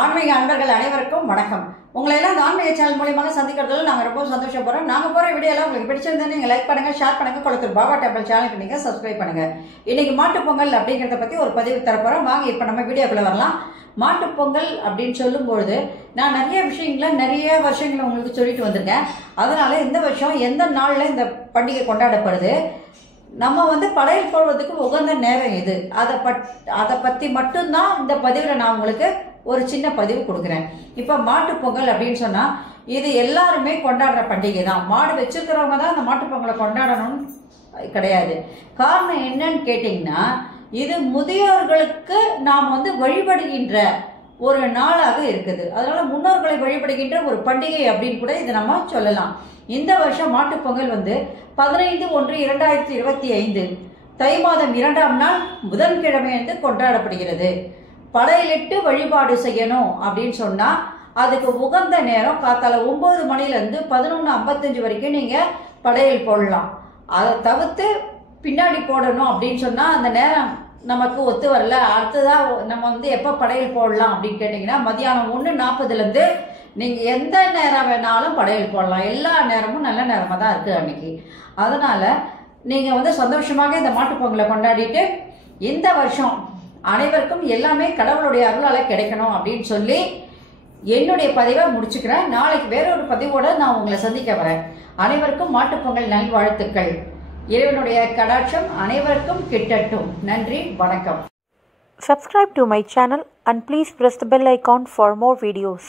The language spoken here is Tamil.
ஆன்மீக அன்பர்கள் அனைவருக்கும் வணக்கம். உங்களை எல்லாம் இந்த ஆன்மீக சேனல் மூலியமாக சந்திக்கிறதுல நாங்கள் ரொம்ப சந்தோஷப்படுறோம். நாங்கள் போகிற வீடியோலாம் உங்களுக்கு பிடிச்சிருந்தா நீங்கள் லைக் பண்ணுங்கள், ஷேர் பண்ணுங்கள், கொளத்தூர் பாபா டெம்பிள் சேனலுக்கு நீங்கள் சப்ஸ்கிரைப் பண்ணுங்கள். இன்றைக்கி மாட்டுப்பொங்கல் அப்படிங்கிறத பற்றி ஒரு பதிவு தரப்போகிறோம். வாங்க இப்போ நம்ம வீடியோக்குள்ளே வரலாம். மாட்டுப்பொங்கல் அப்படின்னு சொல்லும்போது நான் நிறைய விஷயங்களை நிறைய வருஷங்களை உங்களுக்கு சொல்லிட்டு வந்திருக்கேன். அதனால் இந்த வருஷம் எந்த நாளில் இந்த பண்டிகை கொண்டாடப்படுது, நம்ம படையல் போடுவதுக்கு உகந்த நேரம் இது, அதை பற்றி மட்டும்தான் இந்த பதிவில் நான் உங்களுக்கு ஒரு சின்ன பதிவு கொடுக்குறேன். இப்போ மாட்டுப்பொங்கல் அப்படின்னு சொன்னால் இது எல்லாருமே கொண்டாடுற பண்டிகை தான். மாடு வச்சிருக்கிறவங்க தான் அந்த மாட்டுப்பொங்கலை கொண்டாடணும்னு கிடையாது. காரணம் என்னன்னு கேட்டிங்கன்னா, இது முதியோர்களுக்கு நாம் வழிபடுகின்ற ஒரு நாளாக இருக்குது. அதனால முன்னோர்களை வழிபடுகின்ற ஒரு பண்டிகை அப்படின்னு கூட இதை நம்ம சொல்லலாம். இந்த வருஷம் மாட்டுப்பொங்கல் 15/1/2025 தை மாதம் 2ஆம் நாள் புதன்கிழமை கொண்டாடப்படுகிறது. படையலிட்டு வழிபாடு செய்யணும் அப்படின்னு சொன்னால் அதுக்கு உகந்த நேரம் காத்தால 9 மணிலேருந்து 11:55 வரைக்கும் நீங்கள் படையல் போடலாம். அதை தவிர்த்து பின்னாடி போடணும் அப்படின்னு சொன்னால் அந்த நேரம் நமக்கு ஒத்து வரல. அடுத்ததாக நம்ம எப்போ படையல் போடலாம் அப்படின்னு கேட்டிங்கன்னா, மதியானம் 1:40லேருந்து நீங்கள் எந்த நேரம் வேணாலும் படையல் போடலாம். எல்லா நேரமும் நல்ல நேரமாக தான் இருக்குது அன்னைக்கு. அதனால் நீங்கள் சந்தோஷமாக இந்த மாட்டுப்பொங்கலை கொண்டாடிட்டு இந்த வருஷம் அனைவருக்கும் எல்லாமே கடவுளுடைய அருளால் கிடைக்கணும் அப்படின்னு சொல்லி என்னுடைய பதிவை முடிச்சுக்கிறேன். நாளைக்கு வேறொரு பதிவோடு நான் உங்களை சந்திக்க வரேன். அனைவருக்கும் மாட்டுப்பொங்கல் நல்வாழ்த்துக்கள். இறைவனுடைய கடாட்சம் அனைவருக்கும் கிட்டட்டும். நன்றி, வணக்கம். Subscribe to my channel and please press the bell icon for more videos.